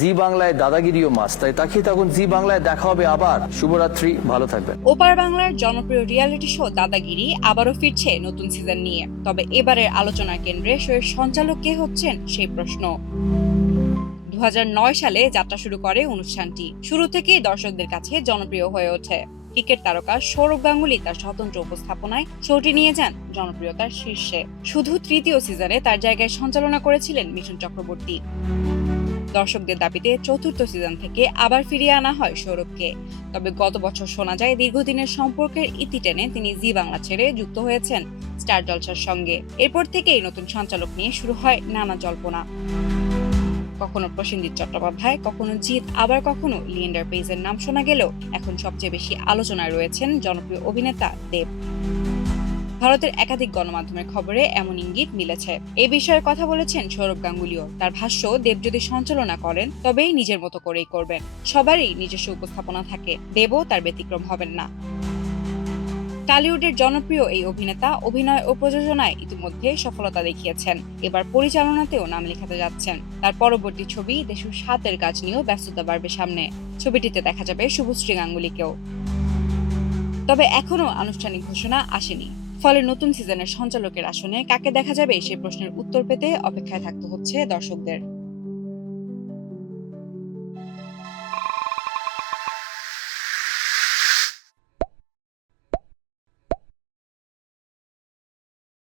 জি বাংলায় দাদাগিরিও মাস, তাই তাকিয়ে থাকুন জি বাংলায়। দেখা হবে আবার। শুভরাত্রি, ভালো থাকবেন। ওপার বাংলার জনপ্রিয় রিয়েলিটি শো দাদাগিরি আবারও ফিরছে নতুন সিজন নিয়ে। তবে এবারের আলোচনার কেন্দ্রে শোয়ের সঞ্চালক কে হচ্ছেন সেই প্রশ্ন। 2009 সালে যাত্রা শুরু করে অনুষ্ঠানটি। শুরু থেকেই দর্শকদের কাছে জনপ্রিয় হয়ে ওঠে। ক্রিকেট তারকা সৌরভ গাঙ্গুলি তার স্বতন্ত্র উপস্থাপনায় শোটি নিয়ে যান জনপ্রিয়তার শীর্ষে। শুধু তৃতীয় সিজনে তার জায়গায় সঞ্চালনা করেছিলেন মিঠুন চক্রবর্তী। দর্শকদের দাবিতে চতুর্থ সিজন থেকে আবার ফিরিয়ে আনা হয় সৌরভকে। তবে গত বছর শোনা যায় দীর্ঘদিনের সম্পর্কের ইতি টেনে তিনি জি বাংলা ছেড়ে যুক্ত হয়েছেন স্টার জলসার সঙ্গে। এরপর থেকেই নতুন সঞ্চালক নিয়ে শুরু হয় নানা জল্পনা। কখনো প্রসেনজিৎ চট্টোপাধ্যায়, কখনো জিৎ, আবার কখনো লিয়েন্ডার পেজের নাম শোনা গেলেও এখন সবচেয়ে বেশি আলোচনায় রয়েছেন জনপ্রিয় অভিনেতা দেব। ভারতের একাধিক গণমাধ্যমের খবরে এমন ইঙ্গিত মিলেছে। এ বিষয়ে কথা বলেছেন সৌরভ গাঙ্গুলিও। তার ভাষ্য, দেব যদি সঞ্চালনা করেন তবেই নিজের মতো করেই করবেন। সবারই নিজস্ব উপস্থাপনা থাকে, দেবও তার ব্যতিক্রম হবেন না। টলিউডের জনপ্রিয় এই অভিনেতা অভিনয় ও প্রযোজনায় ইতিমধ্যে সফলতা দেখিয়েছেন। এবার পরিচালনাতেও নাম লেখাতে যাচ্ছেন। তার পরবর্তী ছবি দেশু 7-এর কাজ নিয়েও ব্যস্ততা বাড়বে সামনে। ছবিটিতে দেখা যাবে শুভশ্রী গাঙ্গুলিকেও। তবে এখনো আনুষ্ঠানিক ঘোষণা আসেনি। ফলে নতুন সিজনের সঞ্চালকের আসনে কাকে দেখা যাবে সে প্রশ্নের উত্তর পেতে অপেক্ষায় থাকতে হচ্ছে দর্শকদের।